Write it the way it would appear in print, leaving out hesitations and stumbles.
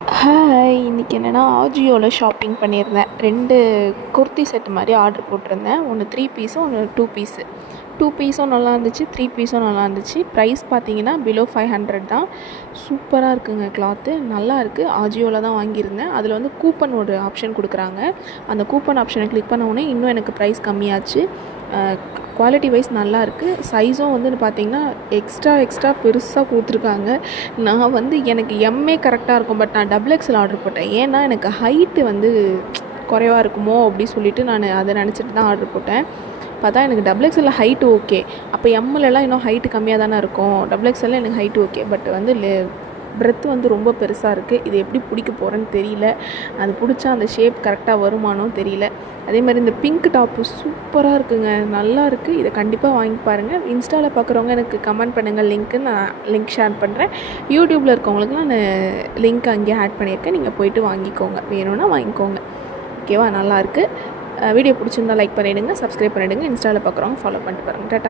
Hi! இன்றைக்கி என்னென்னா ஆஜியோவில் shopping பண்ணியிருந்தேன். 2 குர்த்தி செட் மாதிரி ஆர்டர் போட்டிருந்தேன். ஒன்று 3 பீஸும், ஒன்று 2 பீஸு. 2 பீஸும் நல்லா இருந்துச்சு, 3 பீஸும் நல்லா இருந்துச்சு. ப்ரைஸ் பார்த்தீங்கன்னா பிலோ 500 தான். சூப்பராக இருக்குங்க கிளாத்து. நல்லா இருக்குது. ஆஜியோவில் தான் வாங்கியிருந்தேன். அதில் வந்து கூப்பன் ஒரு ஆப்ஷன் கொடுக்குறாங்க. அந்த கூப்பன் ஆப்ஷனை கிளிக் பண்ண உடனே இன்னும் எனக்கு ப்ரைஸ் கம்மியாச்சு. குவாலிட்டி வைஸ் நல்லாயிருக்கு. சைஸும் வந்து பார்த்திங்கன்னா எக்ஸ்ட்ரா பெருசாக கொடுத்துருக்காங்க. நான் வந்து எனக்கு எம்ஏ கரெக்டாக இருக்கும். பட் நான் டபுள் எக்ஸ்எல் ஆர்டர் போட்டேன். ஏன்னா எனக்கு ஹைட்டு வந்து குறைவா இருக்குமோ அப்படி சொல்லிவிட்டு நான் அதை நினச்சிட்டு தான் ஆர்டர் போட்டேன். பார்த்தா எனக்கு டபுள் எக்ஸ்எல்லில் ஹைட்டு ஓகே. அப்போ எம்எல்லாம் இன்னும் ஹைட்டு கம்மியாக தானே இருக்கும். டபுள் எக்ஸ்எல்லில் எனக்கு ஹைட்டு ஓகே. பட் வந்து பிரெத்து வந்து ரொம்ப பெருசாக இருக்குது. இது எப்படி பிடிக்க போகிறேன்னு தெரியல. அது பிடிச்சா அந்த ஷேப் கரெக்டாக வருமானோ தெரியல. அதே மாதிரி இந்த பிங்க் டாப்பு சூப்பராக இருக்குங்க. நல்லா இருக்குது. இதை கண்டிப்பாக வாங்கி பாருங்கள். இன்ஸ்டாவில் பார்க்குறவங்க எனக்கு கமெண்ட் பண்ணுங்கள். நான் லிங்க் ஷேர் பண்ணுறேன். யூடியூப்பில் இருக்கவங்களுக்குலாம் நான் லிங்க் அங்கேயே ஆட் பண்ணியிருக்கேன். நீங்கள் போய்ட்டு வாங்கிக்கோங்க. வேணும்னா வாங்கிக்கோங்க. ஓகேவா? நல்லாயிருக்கு. வீடியோ பிடிச்சிருந்தா லைக் பண்ணிவிடுங்க, சப்ஸ்கிரைப் பண்ணிவிடுங்க. இன்ஸ்டாவில் பார்க்குறவங்க ஃபாலோ பண்ணிட்டு பாருங்கள். டாட்டா.